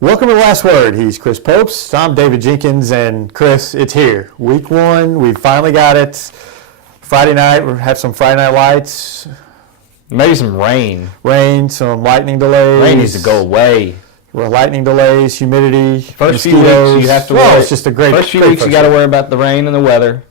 Welcome to The Last Word. He's Chris Popes. I'm David Jenkins, and Chris, it's here. Week 1, we finally got it. Friday night, we have some Friday night lights. Maybe some rain. Some lightning delays. Rain needs to go away. Lightning delays, humidity, First mosquitoes. few weeks you have to worry. It's just a great. First few weeks you got to worry about the rain and the weather.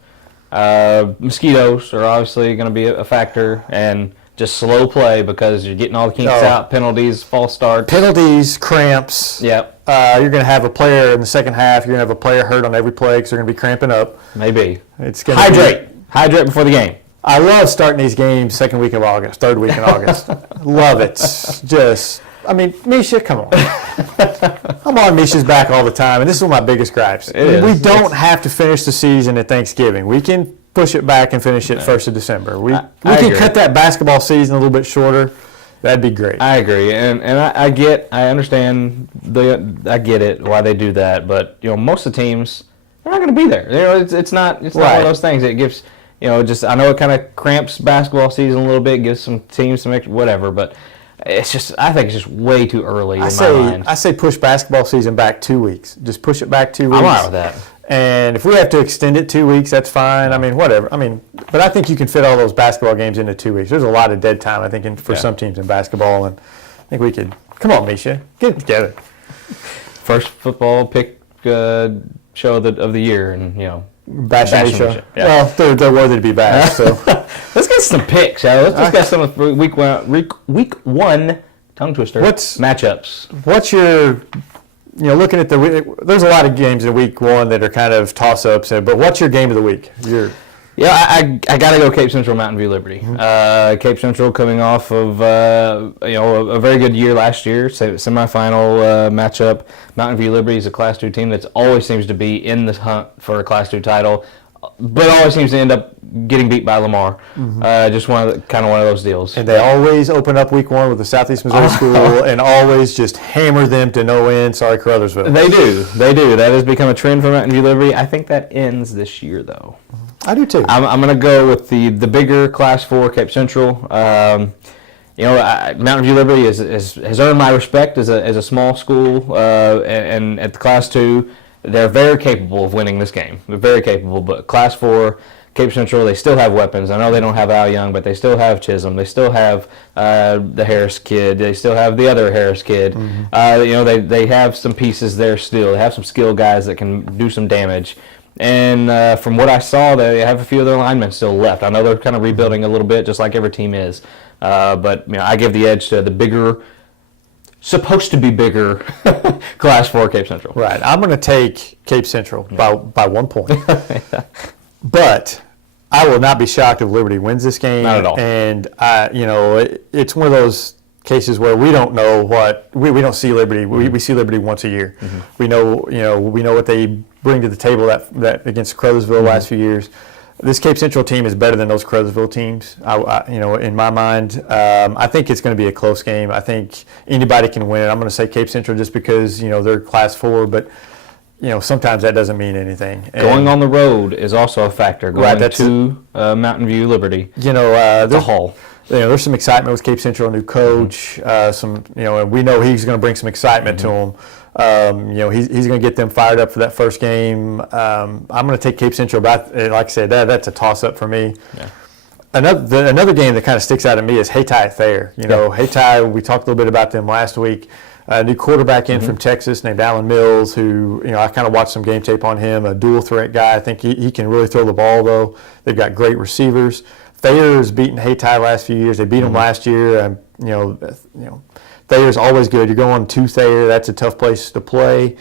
Mosquitoes are obviously going to be a factor, and just slow play because you're getting all the kinks out, penalties, false starts. Penalties, cramps. Yep. You're going to have a player in the second half. You're going to have a player hurt on every play because they're going to be cramping up. Maybe. It's going to Hydrate before the game. I love starting these games second week of August, third week in August. Love it. Misha, come on. I'm on Misha's back all the time, and this is one of my biggest gripes. We don't have to finish the season at Thanksgiving. We can push it back and finish it 1st of December. We can cut that basketball season a little bit shorter. That'd be great. I agree, and I understand I get it why they do that, but most of the teams they're not going to be there. It's not one of those things. It gives I know it kind of cramps basketball season a little bit, gives some teams some extra whatever, but I think it's just way too early in my mind. I say push basketball season back 2 weeks. Just push it back 2 weeks. I'm all right with that. And if we have to extend it 2 weeks, that's fine. Whatever. But I think you can fit all those basketball games into 2 weeks. There's a lot of dead time, I think, for some teams in basketball, and I think we could. Come on, Misha, get it together. First football pick show of the year, and Bashing show. Yeah. Well, they're worthy to be bashed. So let's get some picks. Let's discuss some of week one tongue twister matchups. What's your looking at there's a lot of games in week 1 that are kind of toss-ups, but what's your game of the week? I got to go Cape Central, Mountain View, Liberty. Mm-hmm. Cape Central coming off of a very good year last year, semifinal matchup. Mountain View Liberty is a Class 2 team that always seems to be in the hunt for a Class 2 title, but always seems to end up getting beat by Lamar. Mm-hmm. Just one of those deals. And they always open up week 1 with the Southeast Missouri school and always just hammer them to no end. Sorry, Caruthersville. They do. That has become a trend for Mountain View Liberty. I think that ends this year, though. I do too. I'm going to go with the bigger Class 4 Cape Central. Mountain View Liberty has earned my respect as a small school, and at the Class 2, they're very capable of winning this game. They're very capable, but Class 4, Cape Central, they still have weapons. I know they don't have Al Young, but they still have Chisholm. They still have the Harris kid. They still have the other Harris kid. Mm-hmm. They have some pieces there still. They have some skilled guys that can do some damage. And from what I saw, they have a few of their linemen still left. I know they're kind of rebuilding a little bit, just like every team is. But I give the edge to the bigger, supposed to be bigger, Class 4 Cape Central. Right. I'm going to take Cape Central by 1 point. But I will not be shocked if Liberty wins this game. Not at all. And it's one of those cases where we don't know what we don't see Liberty. We see Liberty once a year. Mm-hmm. We know what they bring to the table that against Clairsville last few years. This Cape Central team is better than those Clairsville teams. In my mind, I think it's going to be a close game. I think anybody can win it. I'm going to say Cape Central just because they're Class 4, but sometimes that doesn't mean anything. Going on the road is also a factor. Going to Mountain View Liberty. It's a haul. There's some excitement with Cape Central, a new coach. And we know he's going to bring some excitement to them. He's going to get them fired up for that first game. I'm going to take Cape Central, but like I said, that's a toss-up for me. Yeah. Another game that kind of sticks out to me is Hayti at Thayer. Hayti, we talked a little bit about them last week. A new quarterback in from Texas named Alan Mills, who I kind of watched some game tape on him. A dual threat guy. I think he can really throw the ball though. They've got great receivers. Thayer has beaten Hayti last few years. They beat them last year. Thayer's always good. You're going to Thayer. That's a tough place to play.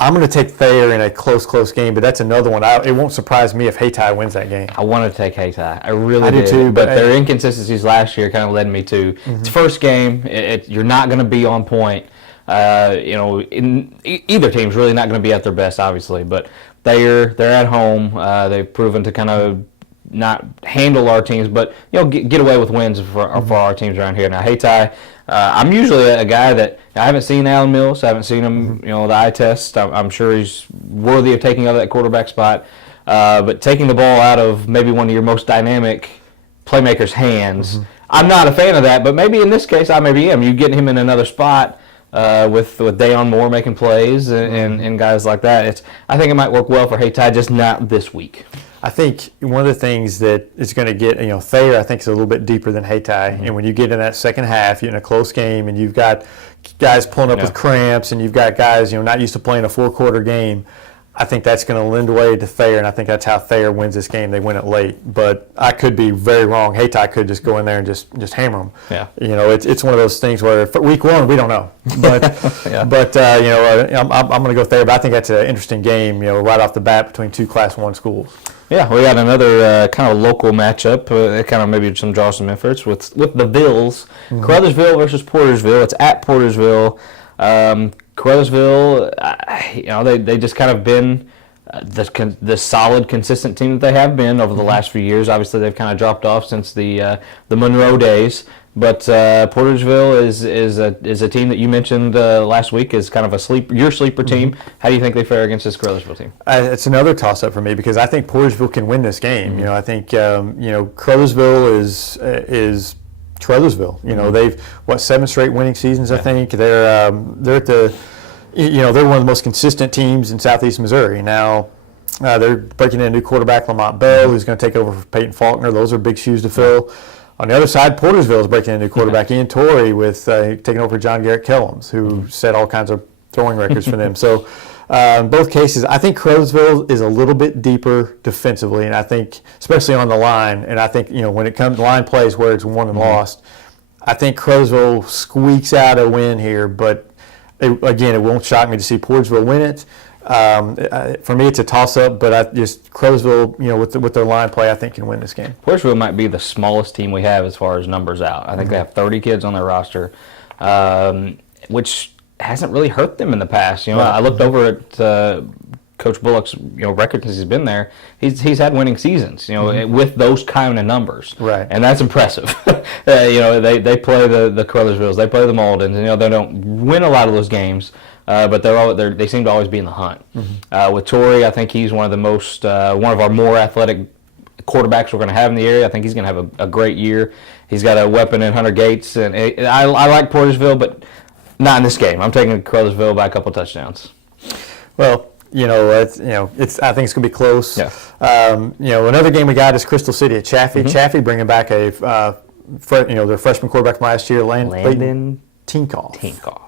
I'm going to take Thayer in a close game, but that's another one. It won't surprise me if Hayti wins that game. I want to take Hayti. I really do too. But their inconsistencies last year kind of led me to it's first game. You're not going to be on point. Either team's really not going to be at their best, obviously. But they're at home. They've proven to kind of not handle our teams, but get away with wins for our teams around here. Now Hayti, I'm usually a guy that I haven't seen Alan Mills. I haven't seen him, the eye test. I'm sure he's worthy of taking over that quarterback spot. But taking the ball out of maybe one of your most dynamic playmakers' hands, I'm not a fan of that. But maybe in this case, I maybe am. You get him in another spot. with Dayon Moore making plays and guys like that. I think it might work well for Hayti, just not this week. I think one of the things that is going to get, Thayer, I think, is a little bit deeper than Hayti. And when you get in that second half, you're in a close game, and you've got guys pulling up with cramps, and you've got guys, not used to playing a 4-quarter game. I think that's going to lend way to Thayer, and I think that's how Thayer wins this game. They win it late. But I could be very wrong. Hayti could just go in there and just hammer them. Yeah. It's one of those things where for week one, we don't know. But, I'm going to go Thayer. But I think that's an interesting game, right off the bat between two Class 1 schools. Yeah, we got another kind of local matchup, kind of maybe some draw some efforts with the Bills. Caruthersville versus Portersville. It's at Portersville. Caruthersville, they just kind of been the solid, consistent team that they have been over the last few years. Obviously, they've kind of dropped off since the Monroe days. But Portersville is a team that you mentioned last week is kind of your sleeper team. How do you think they fare against this Caruthersville team? It's another toss-up for me because I think Portersville can win this game. I think Caruthersville is Caruthersville. They've 7 straight winning seasons. I think they're at the they're one of the most consistent teams in Southeast Missouri. Now they're breaking in a new quarterback, Lamont Bell, who's going to take over for Peyton Faulkner. Those are big shoes to fill. On the other side, Portersville is breaking in a new quarterback, Ian Torrey, with taking over John Garrett Kellums, who set all kinds of throwing records for them. So in both cases, I think Caruthersville is a little bit deeper defensively, and I think, especially on the line, and I think, when it comes to line plays where it's won and lost, I think Caruthersville squeaks out a win here, but it won't shock me to see Portersville win it. For me, it's a toss-up, but Caruthersville, with their line play, I think can win this game. Portersville might be the smallest team we have as far as numbers out. I think they have 30 kids on their roster, which hasn't really hurt them in the past. I looked over at Coach Bullock's record since he's been there. He's had winning seasons, with those kind of numbers, right? And that's impressive. They play the Caruthersvilles, they play the Maldens. They don't win a lot of those games. But they seem to always be in the hunt. With Torrey, I think he's one of our more athletic quarterbacks we're going to have in the area. I think he's going to have a great year. He's got a weapon in Hunter Gates, and I like Portersville, but not in this game. I'm taking Caruthersville by a couple touchdowns. Well, I think it's going to be close. Yeah. Another game we got is Crystal City at Chaffee. Chaffee bringing back their freshman quarterback from last year, Landon Tinkoff.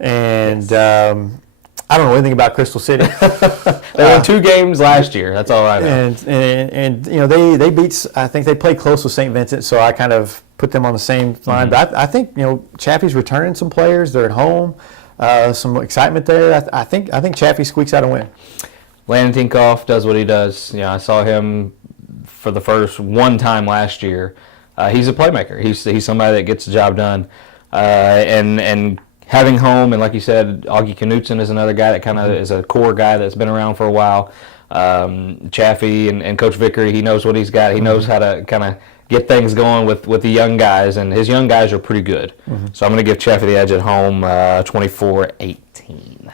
And I don't know anything about Crystal City. They won 2 games last year. That's all I know. And they beat. I think they played close with St. Vincent, so I kind of put them on the same line. But I think Chaffee's returning some players. They're at home. Some excitement there. I think Chaffee squeaks out a win. Landon Tinkoff does what he does. I saw him for the first one time last year. He's a playmaker. He's somebody that gets the job done. And having home, and like you said, Augie Knutson is another guy that kind of is a core guy that's been around for a while. Chaffee and Coach Vickery, he knows what he's got. He knows how to kind of get things going with the young guys, and his young guys are pretty good. So I'm going to give Chaffee the edge at home, 24-18.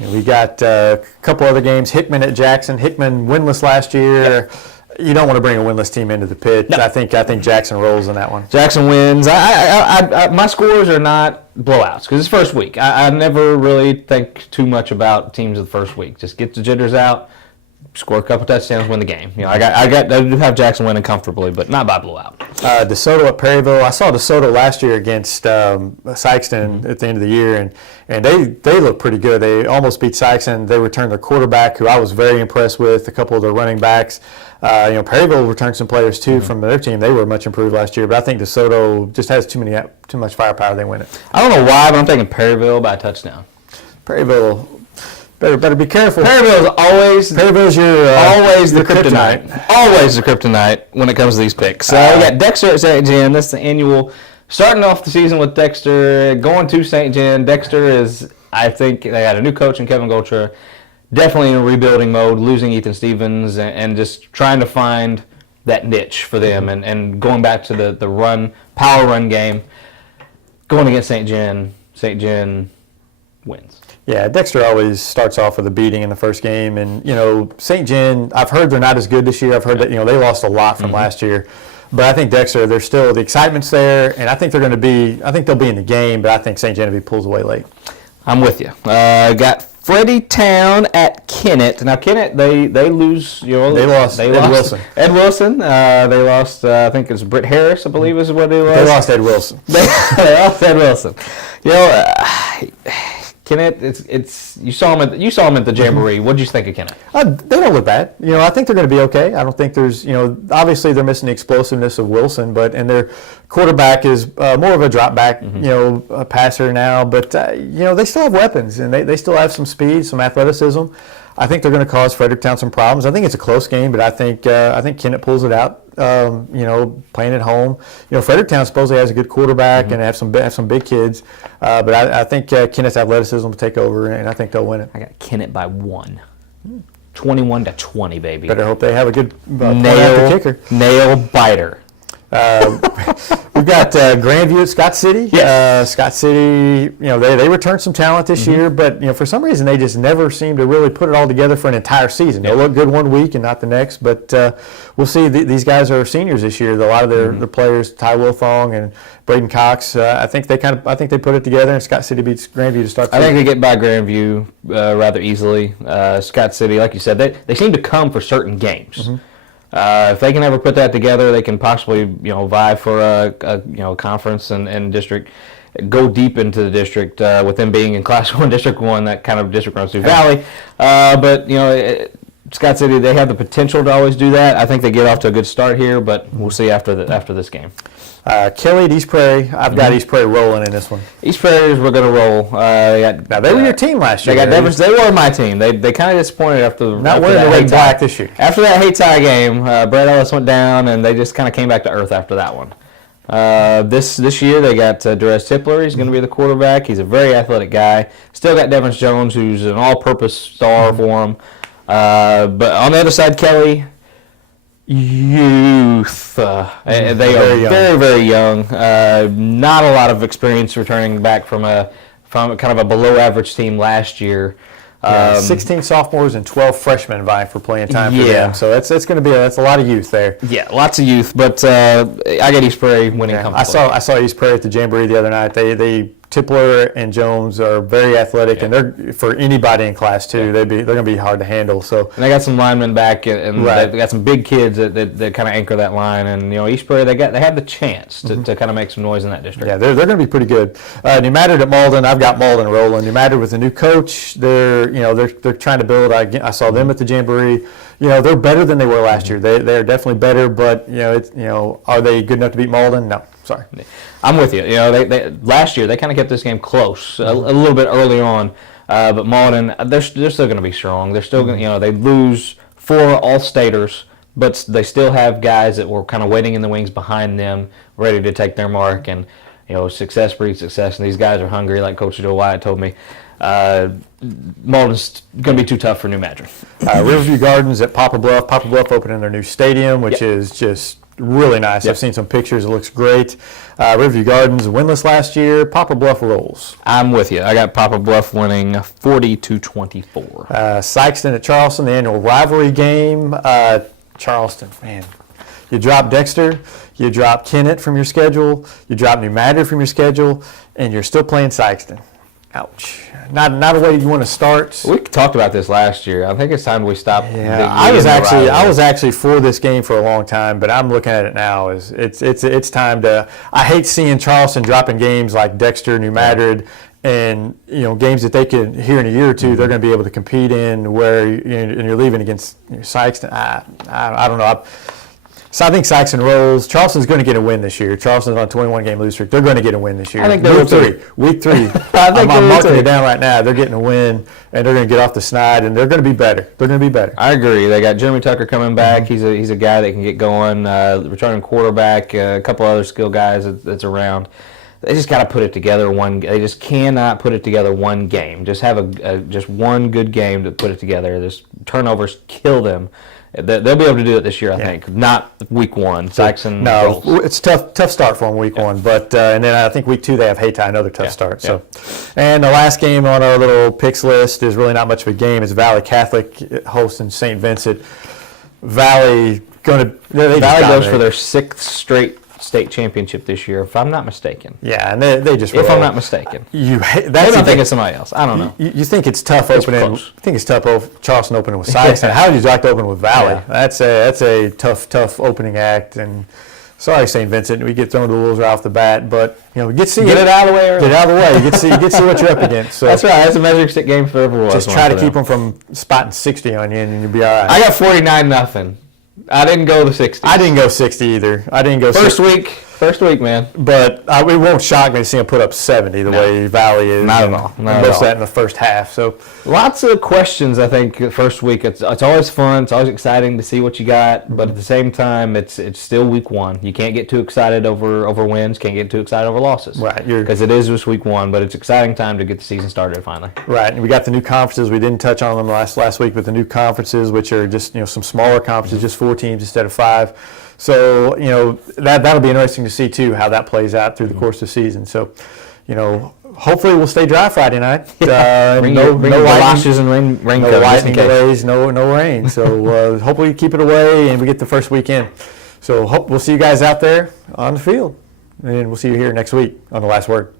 We got a couple other games. Hickman at Jackson. Hickman winless last year. Yep. You don't want to bring a winless team into the pit. No. I think Jackson rolls in that one. Jackson wins. My scores are not blowouts because it's first week. I never really think too much about teams of the first week. Just get the jitters out, score a couple touchdowns, win the game. I do have Jackson winning comfortably, but not by blowout. DeSoto at Perryville. I saw DeSoto last year against Sykeston at the end of the year, and they look pretty good. They almost beat Sykeston. They returned their quarterback, who I was very impressed with, a couple of their running backs. Perryville returned some players too from their team. They were much improved last year, but I think DeSoto just has too much firepower. They win it. I don't know why, but I'm taking Perryville by a touchdown. Perryville. Better be careful. Perryville's always the kryptonite. Always the kryptonite when it comes to these picks. So we got Dexter at St. Gen. That's the annual. Starting off the season with Dexter, going to St. Gen. Dexter is, I think, they got a new coach in Kevin Goltra. Definitely in a rebuilding mode, losing Ethan Stevens and just trying to find that niche for them and going back to the power run game. Going against St. Gen wins. Yeah, Dexter always starts off with a beating in the first game, and St. Gen, I've heard they're not as good this year. I've heard that they lost a lot from last year, but I think Dexter, the excitement's there, and I think they'll be in the game, but I think St. Genevieve pulls away late. I'm with you. Got Freddie-Town at Kennett. Now Kennett, they lose. They lost Ed Wilson. Ed Wilson. They lost. I think it's Britt Harris. I believe is what it was. They lost Ed Wilson. They lost Ed Wilson. Kennett, it's you saw him at the Jamboree. What did you think of Kennett? They don't look bad. I think they're going to be okay. I don't think there's, obviously they're missing the explosiveness of Wilson, and their quarterback is more of a drop back, a passer now. But they still have weapons, and they still have some speed, some athleticism. I think they're going to cause Fredericktown some problems. I think it's a close game, but I think Kennett pulls it out. Playing at home. Fredericktown supposedly has a good quarterback and have some big kids, but I think Kennett's athleticism will take over, and I think they'll win it. I got Kennett by 1. 21-20, baby. Better hope they have a good kicker. Nail biter. We've got Grandview at Scott City. Yes. Scott City, they returned some talent this year, but for some reason they just never seem to really put it all together for an entire season. They'll look good one week and not the next, but we'll see. These guys are seniors this year. A lot of their players, Ty Wilthong and Braden Cox, I think they put it together, and Scott City beats Grandview to start the season. I think they get by Grandview rather easily. Scott City, like you said, they seem to come for certain games. If they can ever put that together, they can possibly vie for a conference and district, go deep into the district with them being in Class 1, District 1. That kind of district runs through Valley, but Scott City, they have the potential to always do that. I think they get off to a good start here, but we'll see after this game. Kelly at East Prairie. I've got East Prairie rolling in this one. East Prairie, we're going to roll. Now they were your team last year. They were my team. They kind of disappointed after not wearing the red black this year. After that Hayti game, Brett Ellis went down, and they just kind of came back to earth after that one. This year they got Derez Tippler. He's going to be the quarterback. He's a very athletic guy. Still got Devin Jones, who's an all-purpose star for him. But on the other side, Kelly, youth. They are very, very young. Not a lot of experience returning back from kind of a below-average team last year. 16 sophomores and 12 freshmen vying for playing time for them. So that's going to be that's a lot of youth there. Yeah, lots of youth. But I got East Prairie winning comfortably. I saw East Prairie at the Jamboree the other night. They Tippler and Jones are very athletic, and they're for anybody in Class 2. They're going to be hard to handle. So and they got some linemen back, and they got some big kids that kind of anchor that line. And East Prairie they have the chance to kind of make some noise in that district. Yeah, they're going to be pretty good. New Madrid at Malden. I've got Malden rolling. New Madrid with a new coach. They're trying to build. I saw them at the Jamboree. They're better than they were last year. They're definitely better, but are they good enough to beat Malden? No. Sorry. I'm with you. They last year they kind of kept this game close a little bit early on, but Malden they're still going to be strong. They're still going they lose 4 All-Staters, but they still have guys that were kind of waiting in the wings behind them, ready to take their mark. And success breeds success, and these guys are hungry, like Coach Joe Wyatt told me. Malden's going to be too tough for New Madrid. Riverview Gardens at Poplar Bluff. Poplar Bluff opening their new stadium, which is just really nice. I've seen some pictures. It looks great. Riverview Gardens winless last year. Poplar Bluff rolls. I'm with you. I got Poplar Bluff winning 40-24. Sykeston at Charleston, the annual rivalry game. Charleston, man. You drop Dexter, you drop Kennett from your schedule, you drop New Madrid from your schedule, and you're still playing Sykeston. Ouch. Not a way you want to start. We talked about this last year. I think it's time we stop. Yeah, I was actually for this game for a long time, but I'm looking at it now as it's time to. I hate seeing Charleston dropping games like Dexter, New Madrid, and games that they could here in a year or two they're going to be able to compete in. Where and you're leaving against Sykeston. I don't know. So I think Sykeston rolls. Charleston's going to get a win this year. Charleston's on a 21-game lose streak. They're going to get a win this year. I think Week 3. I'm marking it down right now. They're getting a win, and they're going to get off the snide, and they're going to be better. I agree. They got Jeremy Tucker coming back. He's a guy that can get going. Returning quarterback, a couple other skill guys that's around. They just got to put it together. They just cannot put it together one game. Just have just one good game to put it together. This turnovers kill them. They'll be able to do it this year, I think. Not week 1. Sykeston rolls. It's tough start for them week 1, but and then I think week 2 they have Hayti, another tough start. So, and the last game on our little picks list is really not much of a game. It's Valley Catholic hosting St. Vincent. Valley goes for their 6th straight state championship this year, if I'm not mistaken. Yeah, and they just If roll. I'm not mistaken. Maybe I'm thinking of somebody else. I don't know. You think it's tough opening? close. You think it's tough Charleston opening with Sykes? How would you like to open with Valley? Yeah. That's a tough opening act. And sorry, St. Vincent, we get thrown to the wolves right off the bat, but we get to see Get it out of the way early. Get it out of the way. You get to see what you're up against. So That's right. That's a measuring stick game for everyone. just try to keep them from spotting 60 on you, and you'll be all right. I got 49-0. I didn't go the 60. I didn't go 60 either. I didn't go First 60. week, man. But it won't shock me to see him put up 70 the way Valley is. Not at and all. Not most at of all. that in the first half. So Lots of questions, I think, the first week. It's always fun. It's always exciting to see what you got. But at the same time, it's still week one. You can't get too excited over wins. Can't get too excited over losses. Right. Because it is just week one. But it's exciting time to get the season started finally. right, and we got the new conferences. We didn't touch on them last week, but the new conferences, which are just some smaller conferences, just 4 teams instead of 5. So that'll be interesting to see too how that plays out through the course of the season. So hopefully we'll stay dry Friday night. Bring no your galoshes and raincoat. no lightning delays, no rain. So hopefully keep it away and we get the first weekend. So we'll see you guys out there on the field, and we'll see you here next week on The Last Word.